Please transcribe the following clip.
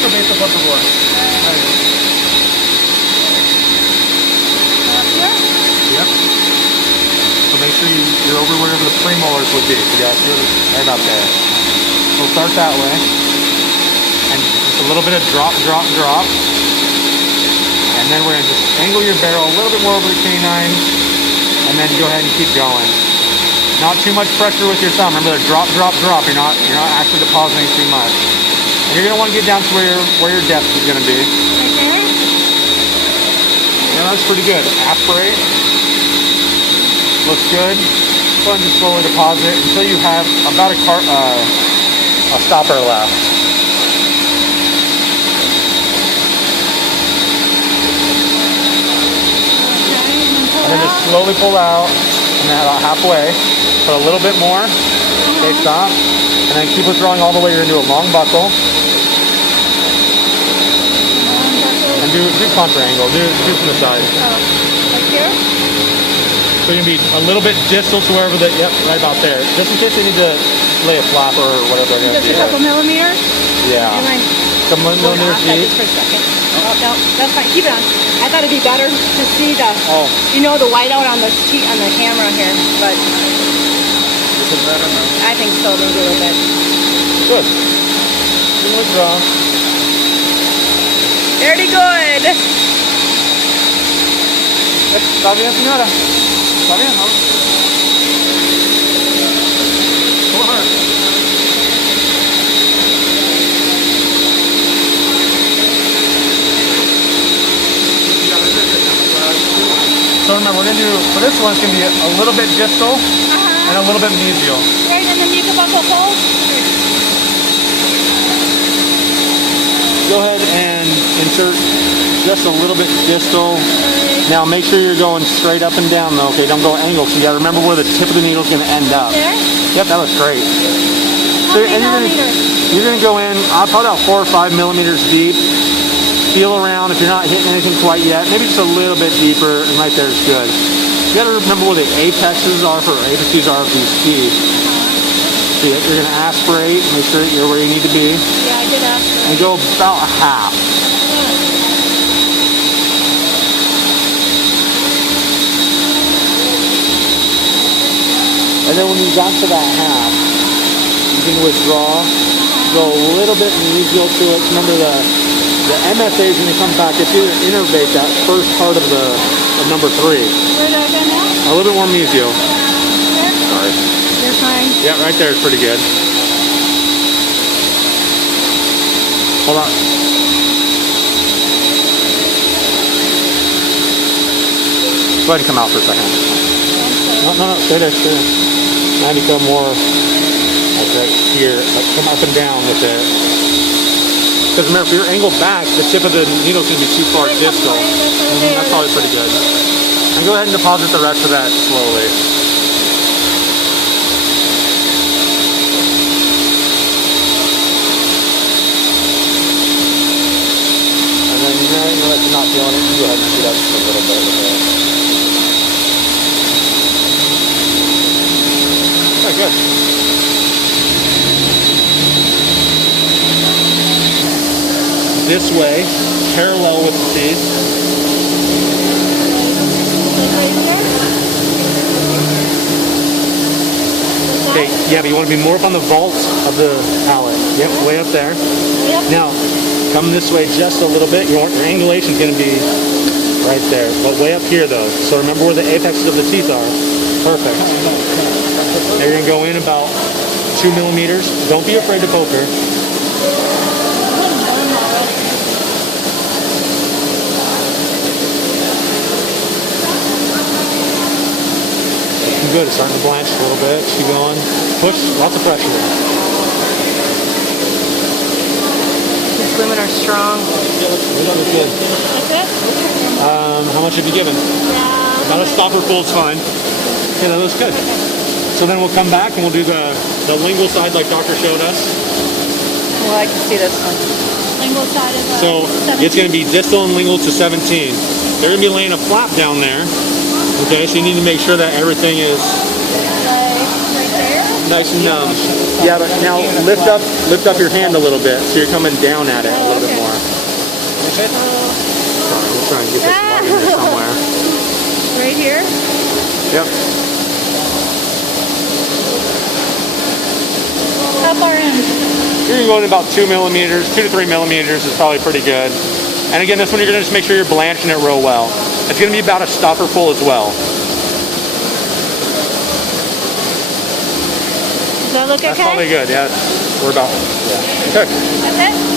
Justo beso, por favor. Ahí. Yep. So make sure you're over wherever the premolars would be. So yeah, right about there. We'll start that way. And just a little bit of drop, drop, drop. And then we're going to just angle your barrel a little bit more over the canine. And then go ahead and keep going. Not too much pressure with your thumb. Remember, drop, drop, drop. You're not actually depositing too much. And you're going to want to get down to where your depth is going to be. Okay. Yeah, that's pretty good. Aspirate. Looks good. Go ahead and just slowly deposit until you have about a stopper left. And then just slowly pull out, and then about halfway, put a little bit more. Okay, stop. And then keep withdrawing all the way. You're going to do a long buckle. And do contra angle. Do from the side. Like here? So you're going to be a little bit distal to wherever yep, right about there. Just in case they need to lay a flap or whatever they're going to do. Just a couple millimeters? Yeah. Some millimeters deep. For a second. Oh, no, that's fine. Keep it on. I thought it'd be better to see the, the whiteout on the camera here, but This is better now. I think so, maybe a little bit. Good. You withdraw. Very good. Está bien, señora. Está bien, ¿no? Come on. So remember, we're going to do, for this one, it's going to be a little bit distal and a little bit mesial. Right, and then you can buckle fold. Go ahead and insert just a little bit distal. Now make sure you're going straight up and down though, okay? Don't go angle, so you gotta remember where the tip of the needle is gonna end up. There? Yep, that looks great. How many You're gonna go in, probably about 4 or 5 millimeters deep. Feel around if you're not hitting anything quite yet. Maybe just a little bit deeper, and right there is good. You gotta remember where the apexes are of these teeth. So you're gonna aspirate, make sure you're where you need to be. Yeah, I did aspirate. And go about a half. And then when you got to that half, you can withdraw, go a little bit mesial to it. Remember the MFAs when they come back, it's going to innervate that first part of number 3. Where did I go now? A little bit more mesial. There? Sorry. You're fine. Yeah, right there is pretty good. Hold on. Go ahead and come out for a second. No, stay there. Now become more like right here, like come up and down with it. Because remember, if you're angled back, the tip of the needle is going to be too far distal. That's probably pretty good. And go ahead and deposit the rest of that slowly. And then you know that you're not feeling it, you go ahead and shoot up just a little bit with it. Oh, good. This way, parallel with the teeth. Okay, yeah, but you want to be more up on the vault of the palate. Yep, way up there. Yep. Now, come this way just a little bit. Your angulation is going to be right there, but way up here though. So remember where the apexes of the teeth are. Perfect. Now you're going to go in about 2 millimeters. Don't be afraid to poke her. Good, it's starting to blanch a little bit. Keep going. Push, lots of pressure. These women are strong. Yeah, that's good. That's it? How much have you given? Yeah. About a stopper full is fine. Yeah, that looks good. So then we'll come back and we'll do the lingual side like Doctor showed us. Well, I can see this one. Lingual side is So 17. it's going to be distal and lingual to 17. They're going to be laying a flap down there. Okay, so you need to make sure that everything is... Right there? nice and numb. Yeah, but now lift up your hand a little bit, so you're coming down at it a little bit more. Sorry, we'll try and get this plug in there somewhere. Right here? Yep. How far in? You're going about 2 millimeters, 2 to 3 millimeters is probably pretty good. And again, this one you're going to just make sure you're blanching it real well. It's going to be about a stopper full as well. Does that look okay? That's probably good, yeah. We're about, yeah. Okay. That's it?